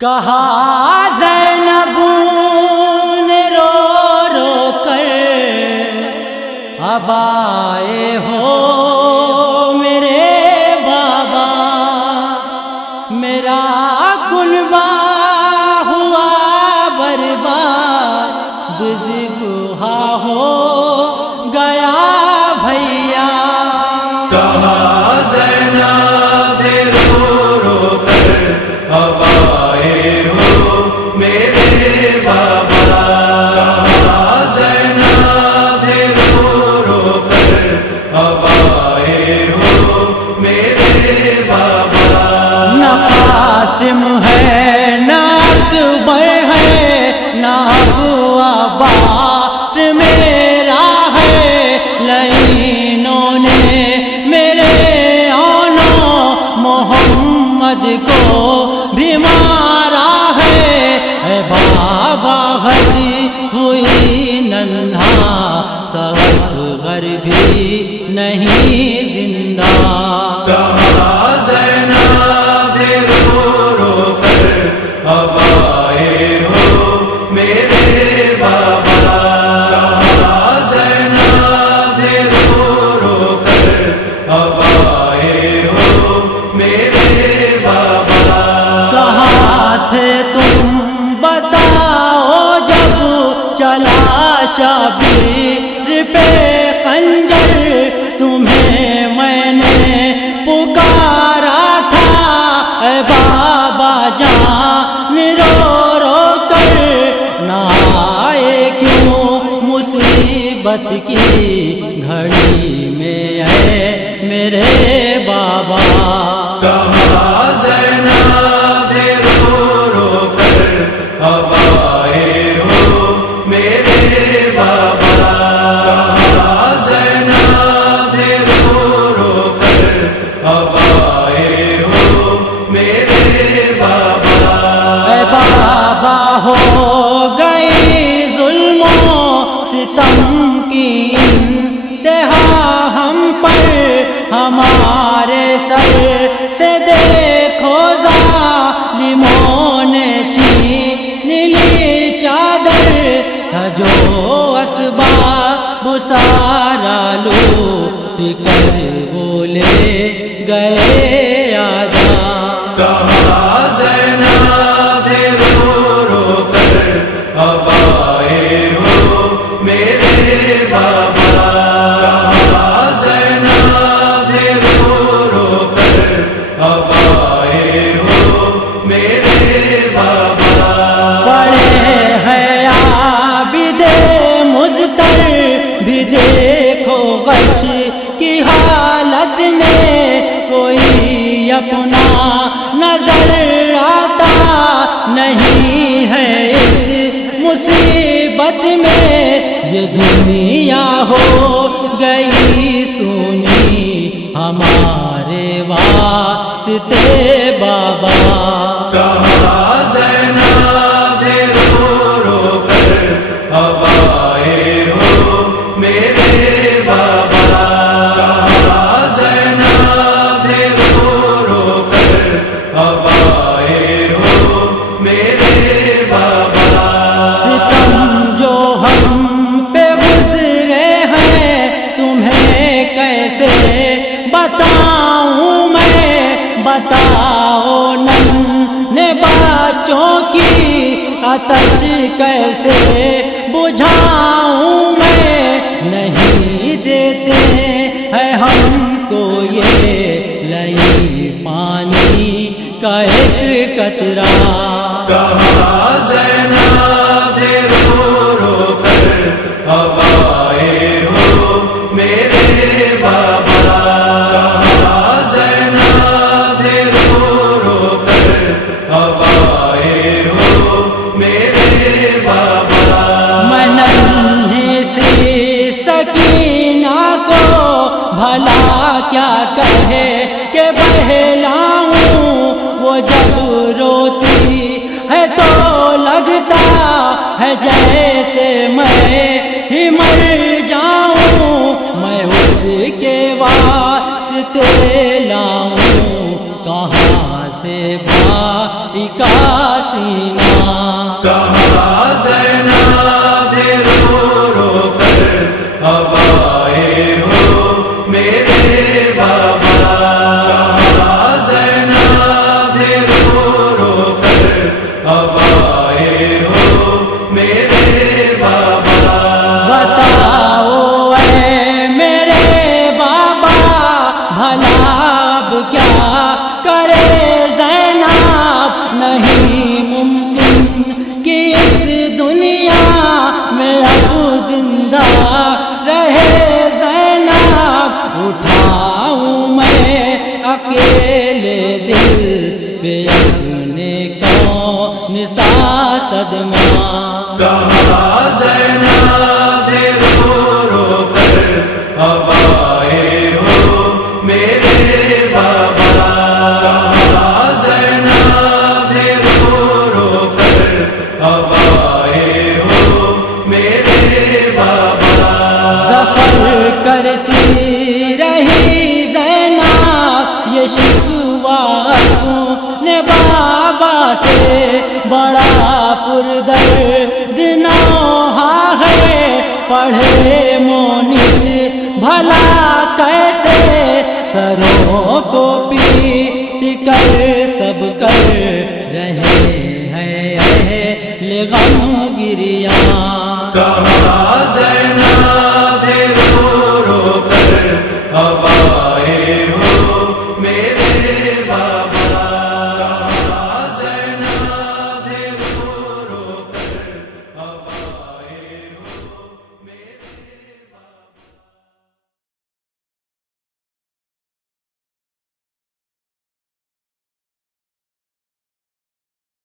کہا زینب نے رو رو کر اب آئے ہو میرے بابا، میرا کنبہ ہوا برباد، ذبح ہو گیا بھیا۔ کہا زینب رو رو کر اب آئے ہو میرے بابا، کہا زینب رو رو کر اب آئے ہو میرے بابا۔ نہ قاسم ہے نہ اکبر ہے نہ ابو عباس میرا ہے، لعینوں نے میرے آنوں محمد کو بھی مارا ہے۔ اے بابا غدی ہوئی ننھا صغر بھی نہیں زندہ۔ کہا زینب رو رو کر اب آئے ہو میرے بابا، کہا زینب رو رو کر اب آئے ہو میرے بابا۔ کہاں تھے تم بتاؤ جب چلا شبیر پہ خنجر، تمہیں میں نے پکارا تھا اے بابا جان رو رو کر، نہ آئے کیوں مصیبت کی گھڑی میں اے میرے بابا۔ کہا زینب رو رو کر اب آئے ہو میرے بابا، کہا زینب رو رو کر اب آئے ہو میرے بابا۔ اے بابا ہو گئی ظلم و ستم کی انتہا ہم پر، ہمارے سر سے دیکھو ظالموں نے چھین لی چادر، تھا جو اسباب سارا لوٹ کر وہ لے گئے آجا۔ کہا زینب رو رو کر اب آئے ہو میرے بابا، کہا زینب رو رو کر اب آئے ہو میرے بابا۔ بڑے ہیں عابد مضطر بھی دیکھو غش کی حالت میں، کوئی اپنا نظر آتا نہیں ہے اس مصیبت میں، یہ دنیا ہو گئی سونی ہمارے واسطے بابا۔ کہا زینب رو رو کر اب آئے ہو میرے بابا، کہا زینب رو رو کر اب آئے ہو میرے بابا۔ ستم جو ہم پہ گزرے ہیں تمہیں کیسے بتاؤں میں، بتاؤ ننھے بچوں کی آتش کیسے بجھاؤں میں، نہیں دیتے ہیں ہم کو یہ لئی پانی کا ایک قطرہ۔ کہا زینب رو رو کر اب آئے ہو میرے بابا، کہا زینب رو رو کر اب آئے ہو میرے بابا۔ میں ننھی سی سکینہ کو بھلا کیا کہے کہ بہلاؤں، وہ جب روتی ہے تو لگتا ہے جیسے میں ہی مر جاؤں، میں اس کے واسطے لاؤں کہاں سے بھائی کا سینہ کہاں زینب نے رو رو کر اب آئے ہو میرے بابا کہاں زینب نے رو رو کر اب آئے ہو میرے بابا بتاؤ اے میرے بابا بھلا اب کیا کرے زینب نہیں ممکن کہ اس دنیا میں اب زندہ رہے زینب اٹھاؤں میں اکیلے دل پہ اپنے کون سا صدمہ کہاں زینب نے رو رو کر اب آئے ہو میرے بابا کہاں زینب نے رو رو کر اب آئے ہو میرے بابا ظفر کرتی رہی زینب یہ شکوہ اپنے بابا سے بڑا پردرد نوحہ ہے پڑھے مونس بھلا کیسے سروں کو پیٹ کر سب کر رہے ہیں اہل غم گریاں کہاں